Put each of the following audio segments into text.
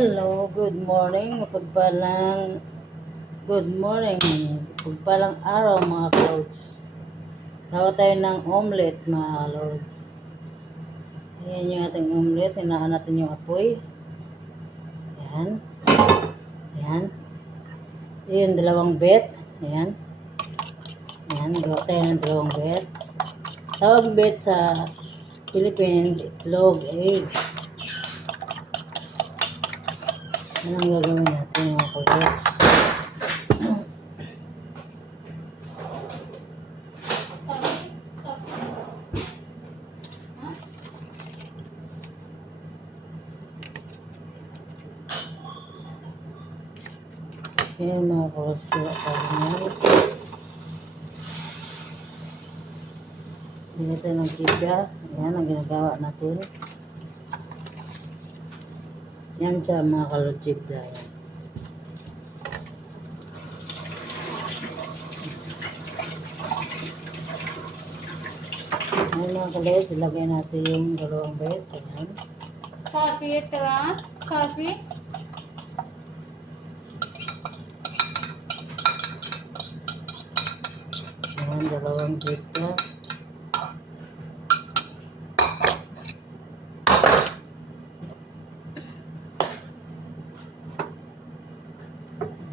Hello, good morning. Good morning. Mapagpalang araw mga kalods. Gawa tayo ng omelette mga kalods. Ayan yung ating omelette. Hinaan natin yung apoy. Ayan. Ayan. Ito yung dalawang bet. Ayan. Ayan. Gawa tayo ng dalawang bet. Tawag bet sa Philippines, itlog, egg. Yan ang gagawin natin mga kalods. Ayan mga kalods, gawa tayo niyan. Dito ng chibya. Ayan ang ginagawa natin. Yan siya mga kalods, chibya. Ayan mga kalods, ilagay natin yung dalawang bet. Ayan. Coffee ito ah? Coffee? Ayan, dalawang chibya.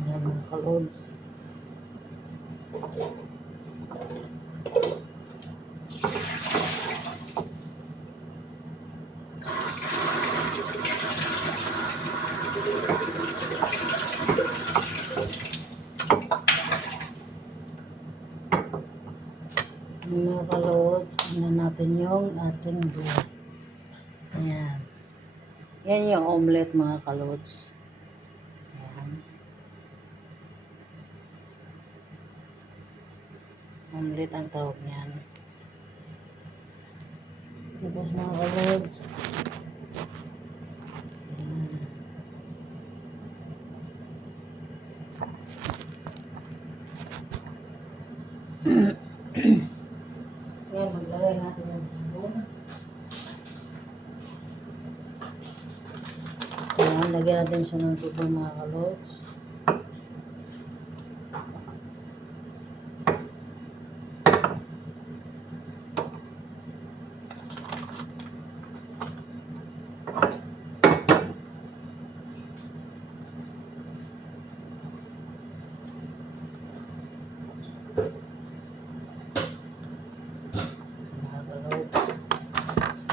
Ayan mga kalods. Mga kalods, tingnan natin yung ating buhay. Ayan. Yan yung omelette mga kalods. Ayan. Omelette ang tawag niyan. Tapos mga kalods. Ayan. Ayan, maglagay natin yung sabon. Ayan, lagyan natin siya ng sabon mga kalods. Mga kalods.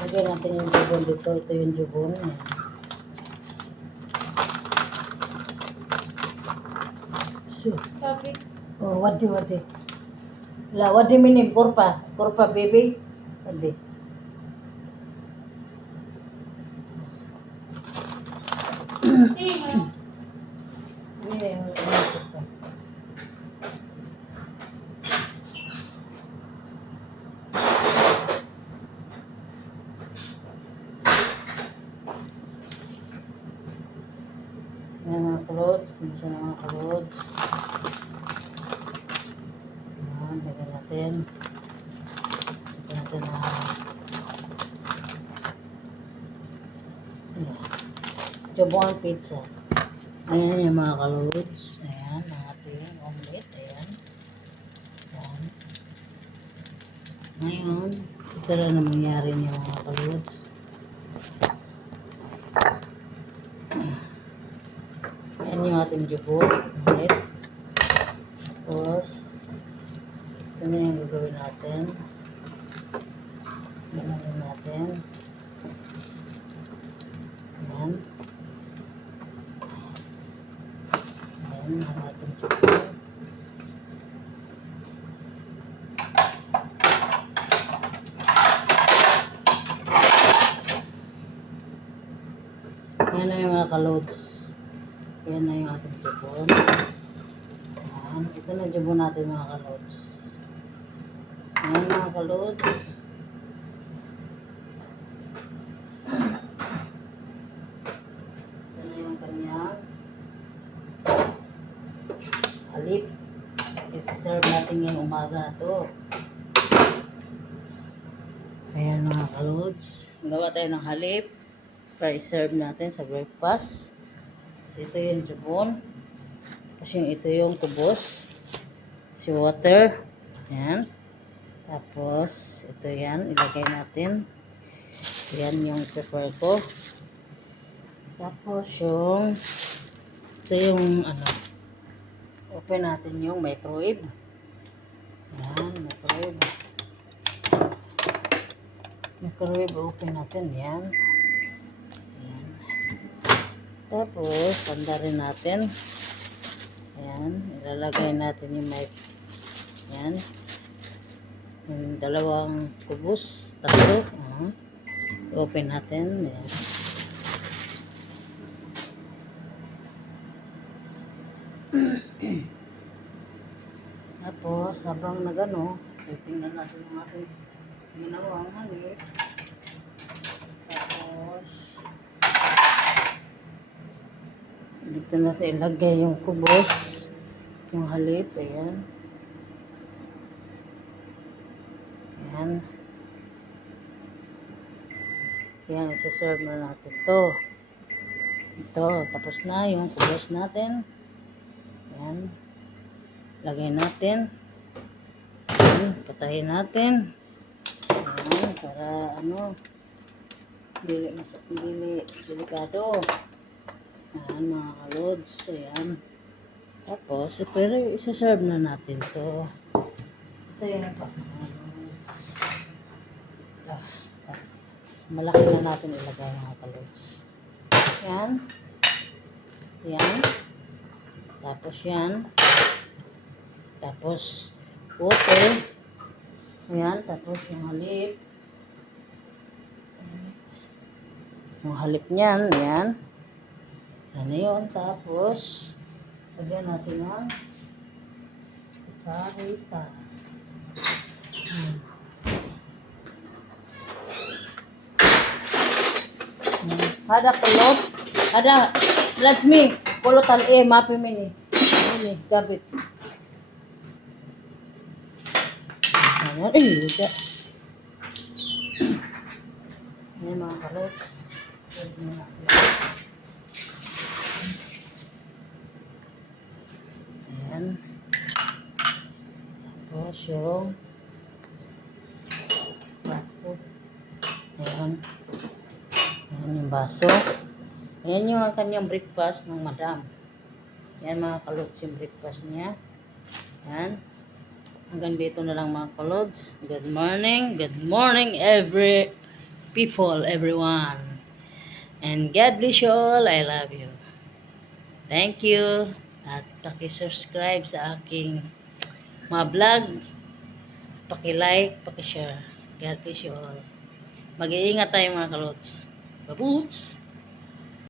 Lagyan natin yung sabon dito. Ito yung sabon. Ayan. Sure. Coffee? Oh, wadi. La, wadi minim, kurpa, baby. Wadi. Tingnan. Ini yang kurpa. Yan mga kalods, hindi siya na mga kalods. Yan, lagyan natin. Lagyan natin na jabon pizza. Ayan yung mga kalods. Ayan, ang ating omelette. Ayan. Ayan. Ngayon, ito lang na mangyari niyo mga kalods. Ayan yung ating jabon. Omelette. Tapos, ito na yung gagawin natin. Ganun natin. Ayan. Ayan ang ating jabon. Ayan na yung mga kalods. Ayan na yung ating jabon. Ayan. Ito na jabon natin mga kalods. Ayan mga kalods. Ito na yung kanyang halip. I-serve natin ngayong umaga na to. Ayan mga kalods. Gawa tayo ng halip para i-serve natin sa breakfast. Ito yung jabon. Tapos ito yung kubos. Si water. Yan. Tapos, ito yan. Ilagay natin. Yan yung prepare ko. Tapos, ito yung, open natin yung microwave. Yan, microwave. Microwave, open natin. Yan. Yan. Tapos, tanda rin natin. Yan. Ilalagay natin yung mic. Yan. Yung dalawang kubos. Tatlo. Open natin. Yan. Tapos, habang nagano, tingnan natin yung ating ginawang halip. Tapos, dito natin ilagay yung kubos, yung halip, ayan. Ayan. Ayan, isa-serve na natin to. Ito, tapos na yung kubos natin. Ayan. Lagay natin. Ayan, patayin natin. Ayan, para delikado. Ayan, mga kalods. Ayan. Tapos, pero isa-serve na natin to. Ito yung malaki na natin ilagay mga kalods. Ayan. Ayan. Tapos yan. Tapos, water. Ayan. Tapos yung halip. Yung halip niyan. Ayan. Yan na yun. Tapos, lagyan natin ang kutsarita. Ada pelot. Ada. Lajmi. Pulutan mapi mini. Ini, gabit. Ayan. Uda. Ayan mga kalot. Ayan. Tapos yung baso. Ayan. Ayan yung baso. Ayan yung kanyang breakfast ng madam. Ayan mga kalods yung breakfast niya. Ayan. Hanggang dito na lang mga kalods. Good morning. Good morning everyone. And God bless you all. I love you. Thank you. At paki-subscribe sa aking mga vlog. Paki-like, paki-share. God bless you all. Mag-iingat tayo mga kalods. Baboots!